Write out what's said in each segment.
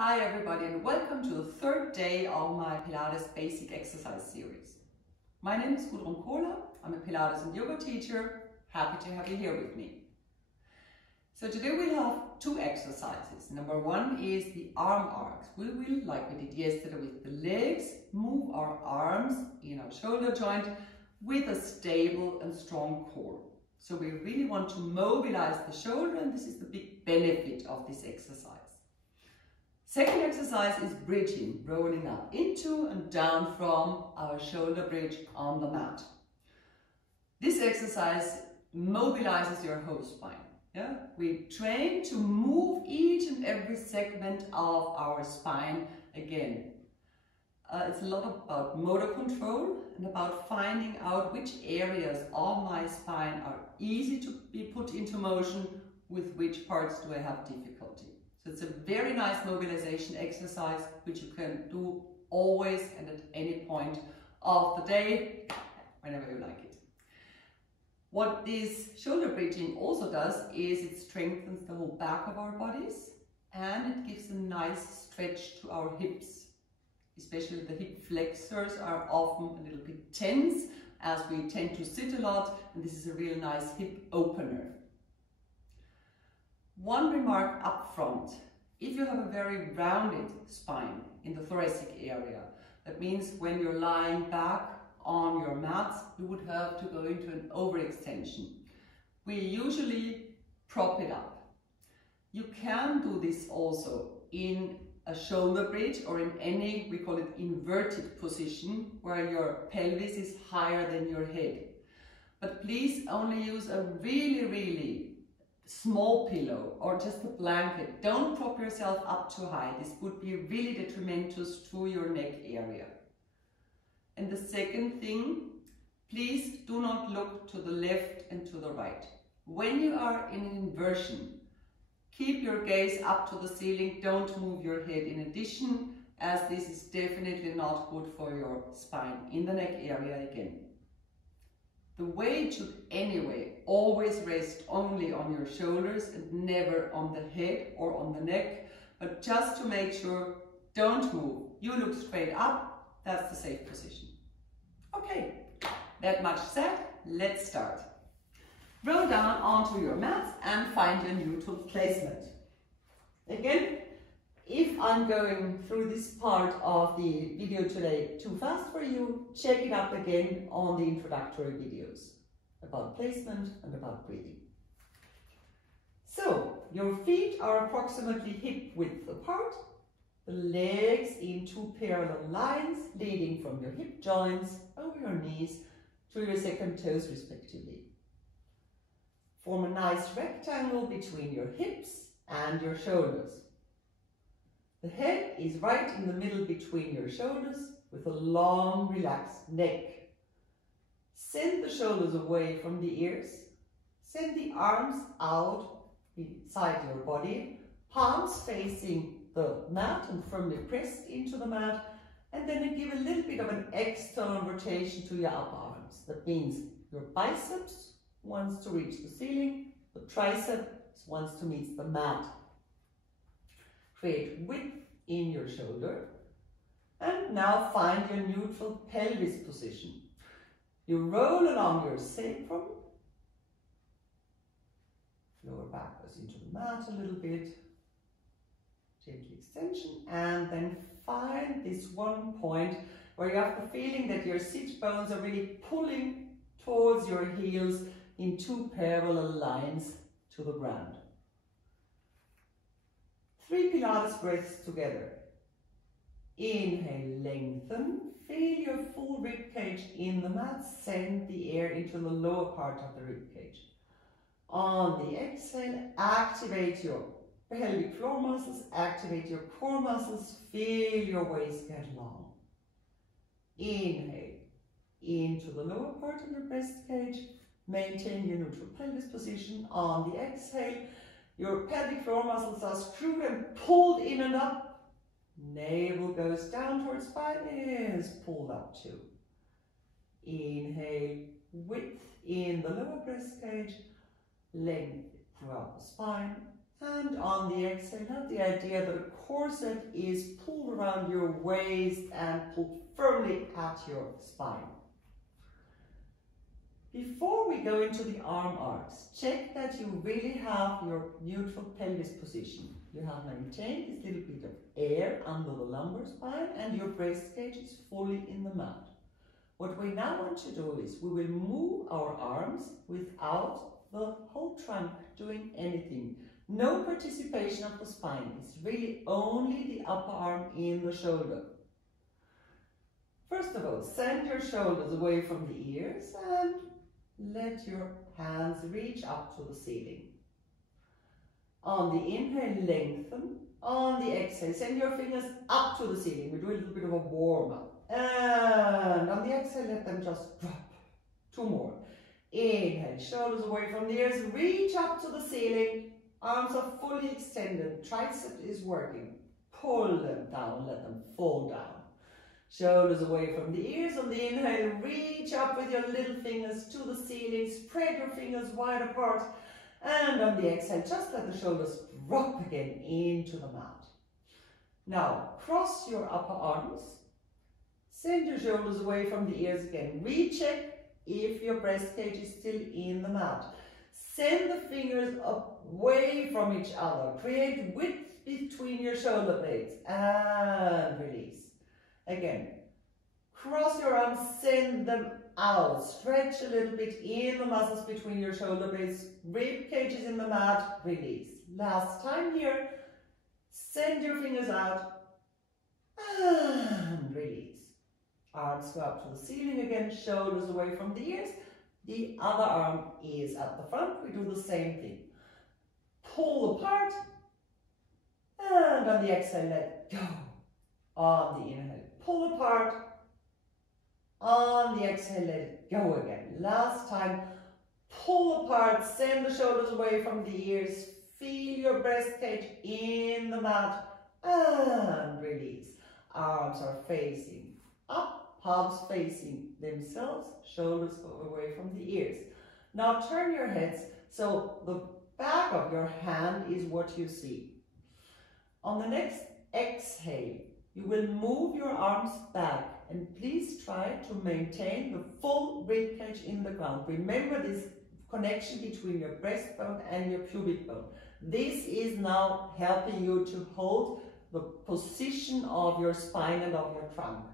Hi everybody and welcome to the third day of my Pilates basic exercise series. My name is I'm a Pilates and yoga teacher. Happy to have you here with me. So today we'll have two exercises. Number one is the arm arcs. We will, like we did yesterday with the legs, move our arms in our shoulder joint with a stable and strong core. So we really want to mobilize the shoulder, and this is the big benefit of this exercise. Second exercise is bridging, rolling up into and down from our shoulder bridge on the mat. This exercise mobilizes your whole spine. Yeah? We train to move each and every segment of our spine again. It's a lot about motor control and about finding out which areas of my spine are easy to be put into motion, with which parts do I have difficulty. So it's a very nice mobilization exercise which you can do always and at any point of the day, whenever you like it. What this shoulder bridging also does is it strengthens the whole back of our bodies, and it gives a nice stretch to our hips. Especially the hip flexors are often a little bit tense as we tend to sit a lot, and this is a real nice hip opener. One remark up front: if you have a very rounded spine in the thoracic area, that means when you're lying back on your mats, you would have to go into an overextension. We usually prop it up. You can do this also in a shoulder bridge or in any, we call it inverted position, where your pelvis is higher than your head. But please only use a really small pillow or just a blanket. Don't prop yourself up too high. This would be really detrimental to your neck area. And the second thing, please do not look to the left and to the right. When you are in an inversion, keep your gaze up to the ceiling. Don't move your head in addition, as this is definitely not good for your spine in the neck area again. The weight should anyway always rest only on your shoulders and never on the head or on the neck, but just to make sure, don't move. You look straight up, that's the safe position. Okay, that much said, let's start. Roll down onto your mats and find your neutral placement. Again, if I'm going through this part of the video today too fast for you, check it up again on the introductory videos about placement and about breathing. So, your feet are approximately hip width apart, the legs in two parallel lines leading from your hip joints over your knees to your second toes respectively. Form a nice rectangle between your hips and your shoulders. The head is right in the middle between your shoulders with a long, relaxed neck. Send the shoulders away from the ears. Send the arms out inside your body, palms facing the mat and firmly pressed into the mat, and then you give a little bit of an external rotation to your upper arms. That means your biceps wants to reach the ceiling, the triceps wants to meet the mat. Create width in your shoulder, and now find your neutral pelvis position. You roll along your sacrum, lower back goes into the mat a little bit, gentle extension, and then find this one point where you have the feeling that your sit bones are really pulling towards your heels in two parallel lines to the ground. 3 Pilates breaths together. Inhale, lengthen. Feel your full rib cage in the mat. Send the air into the lower part of the rib cage. On the exhale, activate your pelvic floor muscles, activate your core muscles. Feel your waist get long. Inhale into the lower part of your breast cage. Maintain your neutral pelvis position. On the exhale, your pelvic floor muscles are screwed and pulled in and up. Navel goes down towards spine, is pulled up too. Inhale, width in the lower breast cage, length throughout the spine. And on the exhale, have the idea that a corset is pulled around your waist and pulled firmly at your spine. Before we go into the arm arcs, check that you really have your neutral pelvis position. You have maintained this little bit of air under the lumbar spine and your breast cage is fully in the mat. What we now want to do is we will move our arms without the whole trunk doing anything. No participation of the spine. It's really only the upper arm in the shoulder. First of all, send your shoulders away from the ears and let your hands reach up to the ceiling. On the inhale, lengthen. On the exhale, send your fingers up to the ceiling. We do a little bit of a warm-up. And on the exhale, let them just drop. 2 more. Inhale, shoulders away from the ears, reach up to the ceiling. Arms are fully extended. Tricep is working. Pull them down, let them fall down. Shoulders away from the ears. On the inhale, reach up with your little fingers to the ceiling. Spread your fingers wide apart. And on the exhale, just let the shoulders drop again into the mat. Now, cross your upper arms. Send your shoulders away from the ears again. Recheck if your breast cage is still in the mat. Send the fingers away from each other. Create width between your shoulder blades and release. Again, cross your arms, send them out. Stretch a little bit in the muscles between your shoulder blades. Rib cage is in the mat. Release. Last time here. Send your fingers out and release. Arms go up to the ceiling again. Shoulders away from the ears. The other arm is at the front. We do the same thing. Pull apart. And on the exhale, let go. On the inhale, pull apart. On the exhale, let it go again. Last time, pull apart. Send the shoulders away from the ears. Feel your breast cage in the mat. And release. Arms are facing up. Palms facing themselves, shoulders away from the ears. Now turn your heads so the back of your hand is what you see. On the next exhale, you will move your arms back and please try to maintain the full rib cage in the ground. Remember this connection between your breastbone and your pubic bone. This is now helping you to hold the position of your spine and of your trunk.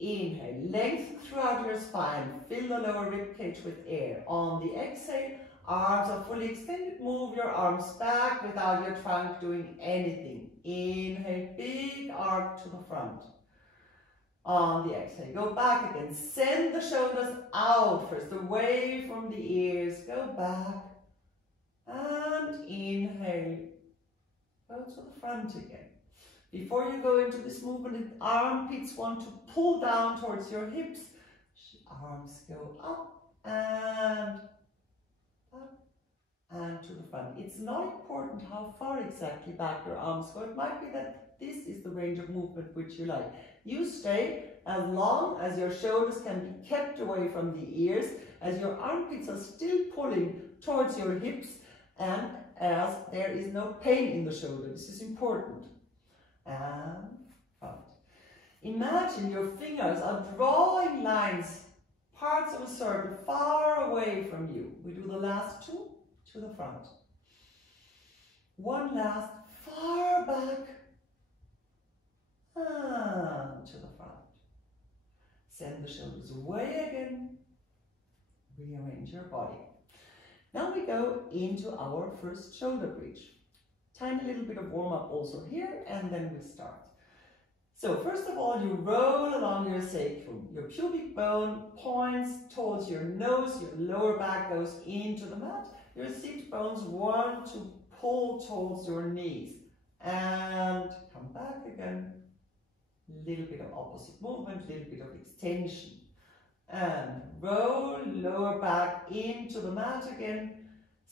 Inhale, length throughout your spine, fill the lower rib cage with air. On the exhale, arms are fully extended, move your arms back without your trunk doing anything. Inhale, big arc to the front. On the exhale, go back again, send the shoulders out first, away from the ears, go back. And inhale, go to the front again. Before you go into this movement, the armpits want to pull down towards your hips. Arms go up and to the front. It's not important how far exactly back your arms go. It might be that this is the range of movement which you like. You stay as long as your shoulders can be kept away from the ears, as your armpits are still pulling towards your hips, and as there is no pain in the shoulder. This is important. And front. Imagine your fingers are drawing lines, parts of a circle far away from you. We do the last 2 to the front. One last, far back and to the front. Send the shoulders away again. Rearrange your body. Now we go into our first shoulder bridge. Tiny little bit of warm-up also here, and then we start. So first of all, you roll along your sacrum. Your pubic bone points towards your nose, your lower back goes into the mat. Your sit bones want to pull towards your knees. And come back again. Little bit of opposite movement, little bit of extension. And roll lower back into the mat again.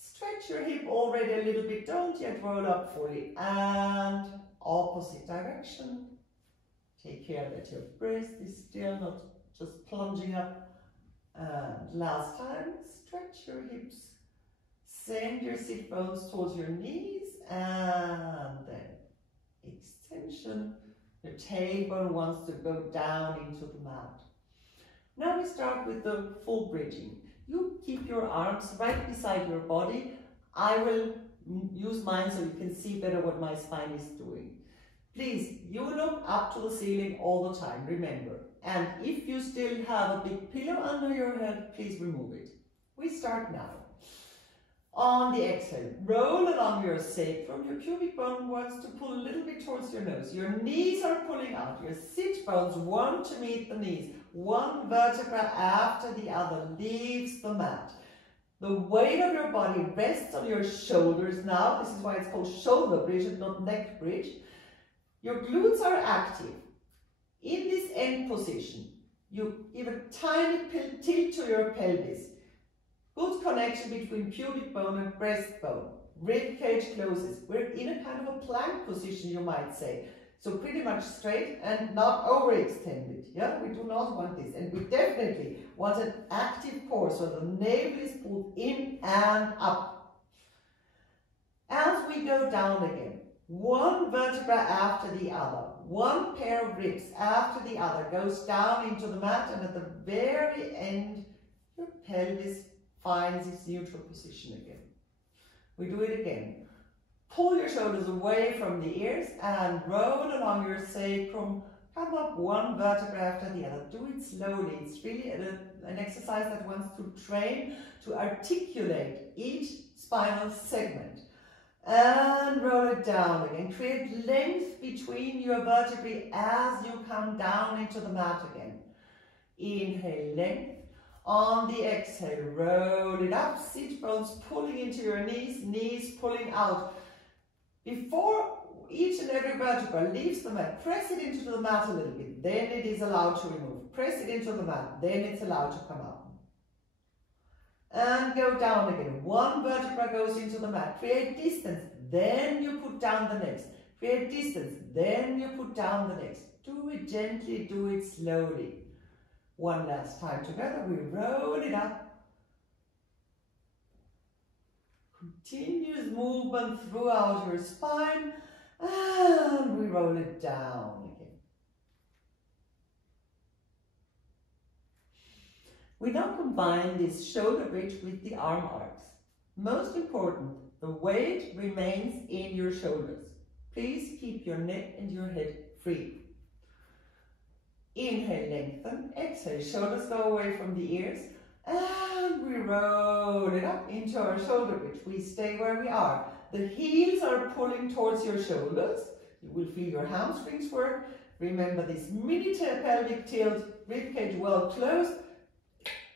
Stretch your hip already a little bit, don't yet roll up fully. And opposite direction. Take care that your breast is still not just plunging up. And last time, stretch your hips. Send your sit bones towards your knees and then extension. Your tailbone wants to go down into the mat. Now we start with the full bridging. You keep your arms right beside your body. I will use mine so you can see better what my spine is doing. Please, you look up to the ceiling all the time, remember. And if you still have a big pillow under your head, please remove it. We start now. On the exhale, roll along your sacrum. Your pubic bone wants to pull a little bit towards your nose. Your knees are pulling out. Your sit bones want to meet the knees. One vertebra after the other leaves the mat. The weight of your body rests on your shoulders now. This is why it's called shoulder bridge and not neck bridge. Your glutes are active. In this end position, you give a tiny tilt to your pelvis. Good connection between pubic bone and breastbone. Rib cage closes. We're in a kind of a plank position, you might say. So pretty much straight and not overextended. Yeah, we do not want this. And we definitely want an active core, so the navel is pulled in and up. As we go down again, one vertebra after the other, one pair of ribs after the other goes down into the mat, and at the very end, your pelvis finds its neutral position again. We do it again. Pull your shoulders away from the ears and roll along your sacrum. Come up one vertebra after the other. Do it slowly. It's really an exercise that wants to train to articulate each spinal segment. And roll it down again. Create length between your vertebrae as you come down into the mat again. Inhale, length. On the exhale, roll it up. Sit bones pulling into your knees, knees pulling out. Before each and every vertebra leaves the mat, press it into the mat a little bit. Then it is allowed to remove. Press it into the mat. Then it's allowed to come out. And go down again. One vertebra goes into the mat. Create distance. Then you put down the next. Create distance. Then you put down the next. Do it gently. Do it slowly. One last time together. We roll it up. Continuous movement throughout your spine. And we roll it down again. We now combine this shoulder bridge with the arm arcs. Most important, the weight remains in your shoulders. Please keep your neck and your head free. Inhale, lengthen. Exhale, shoulders go away from the ears. And we roll it up into our shoulder bridge. We stay where we are. The heels are pulling towards your shoulders. You will feel your hamstrings work. Remember this mini pelvic tilt, ribcage well closed.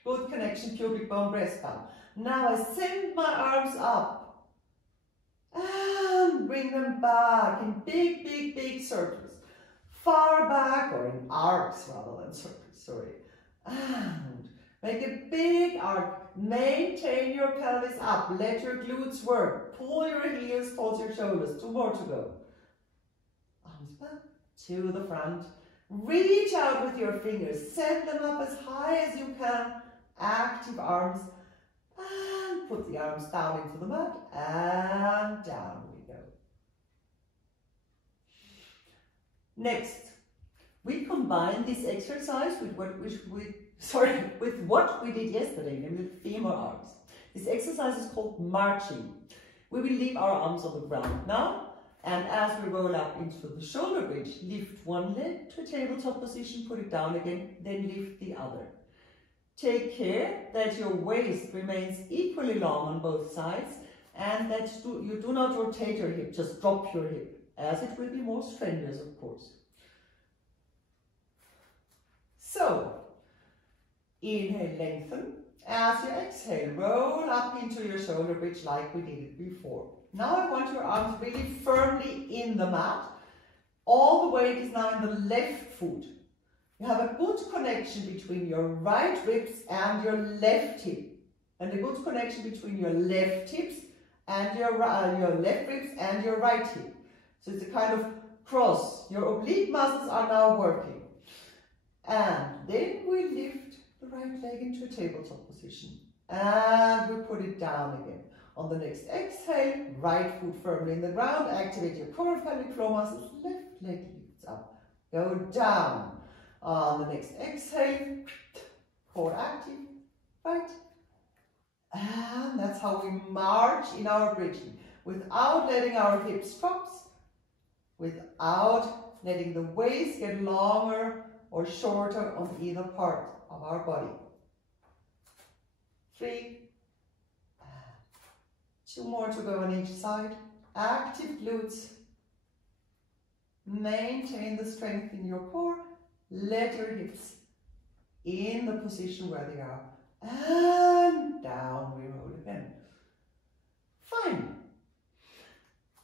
Good connection, pubic bone, breastbone. Now I send my arms up and bring them back in big, big, big circles. Far back, or in arcs rather than circles, sorry. And make a big arc. Maintain your pelvis up. Let your glutes work. Pull your heels towards your shoulders. 2 more to go. Arms back to the front. Reach out with your fingers. Send them up as high as you can. Active arms. And put the arms down into the mat. And down we go. Next, we combine this exercise with what we did yesterday, namely femur arms. This exercise is called marching. We will leave our arms on the ground now, and as we roll up into the shoulder bridge, lift one leg to a tabletop position, put it down again, then lift the other. Take care that your waist remains equally long on both sides, and that you do not rotate your hip, just drop your hip, as it will be more strenuous, of course. So, inhale, lengthen. As you exhale, roll up into your shoulder bridge like we did it before. Now I want your arms really firmly in the mat. All the weight is now in the left foot. You have a good connection between your right ribs and your left hip. And a good connection between your left hips and your left ribs and your right hip. So it's a kind of cross. Your oblique muscles are now working. And then we lift the right leg into a tabletop position. And we put it down again. On the next exhale, right foot firmly in the ground, activate your core pelvic floor muscles, left leg lifts up, go down. On the next exhale, core active, right. And that's how we march in our bridging, without letting our hips drop, without letting the waist get longer or shorter on either part of our body. 3, 2 more to go on each side. Active glutes. Maintain the strength in your core. Let your hips in the position where they are. And down we roll again. Fine.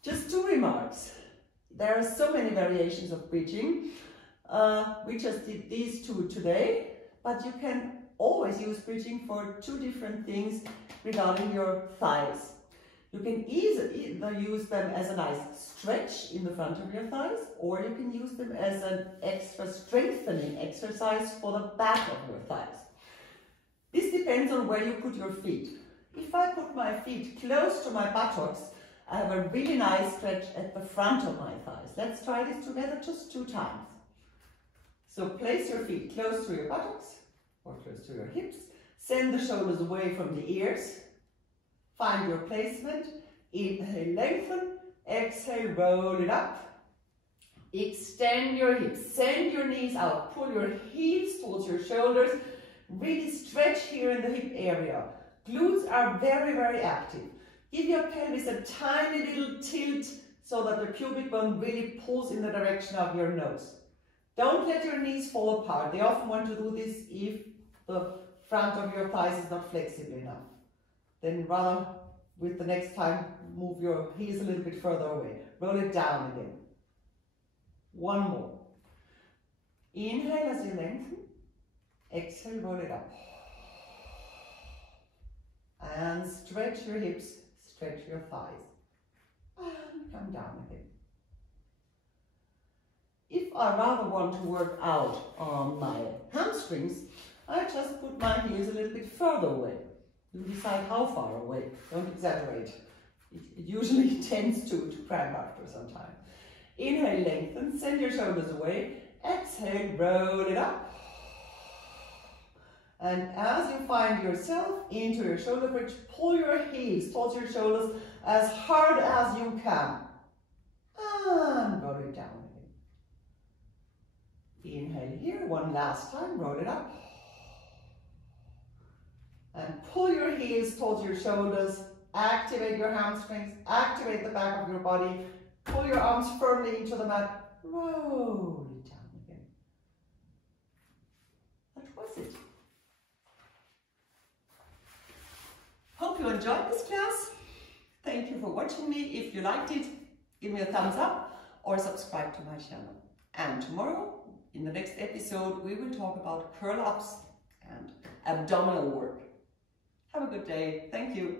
Just 2 remarks. There are so many variations of bridging. We just did these 2 today, but you can always use bridging for 2 different things regarding your thighs. You can either use them as a nice stretch in the front of your thighs, or you can use them as an extra strengthening exercise for the back of your thighs. This depends on where you put your feet. If I put my feet close to my buttocks, I have a really nice stretch at the front of my thighs. Let's try this together just 2 times. So place your feet close to your buttocks or close to your hips. Send the shoulders away from the ears. Find your placement. Inhale, lengthen. Exhale, roll it up. Extend your hips. Send your knees out. Pull your heels towards your shoulders. Really stretch here in the hip area. Glutes are very, very active. Give your pelvis a tiny little tilt so that the pubic bone really pulls in the direction of your nose. Don't let your knees fall apart. They often want to do this if the front of your thighs is not flexible enough. Then rather, with the next time, move your heels a little bit further away. Roll it down again. 1 more. Inhale as you lengthen. Exhale, roll it up. And stretch your hips, stretch your thighs. And come down again. If I rather want to work out on my hamstrings, I just put my heels a little bit further away. You decide how far away, don't exaggerate. It usually tends to cramp after some time. Inhale, lengthen, send your shoulders away. Exhale, roll it up. And as you find yourself into your shoulder bridge, pull your heels towards your shoulders as hard as you can. And roll it down again. Inhale here, 1 last time, roll it up. And pull your heels towards your shoulders, activate your hamstrings, activate the back of your body, pull your arms firmly into the mat, roll it down again. That was it. Hope you enjoyed this class. Thank you for watching me. If you liked it, give me a thumbs up or subscribe to my channel. And tomorrow, in the next episode, we will talk about curl-ups and abdominal work. Have a good day. Thank you.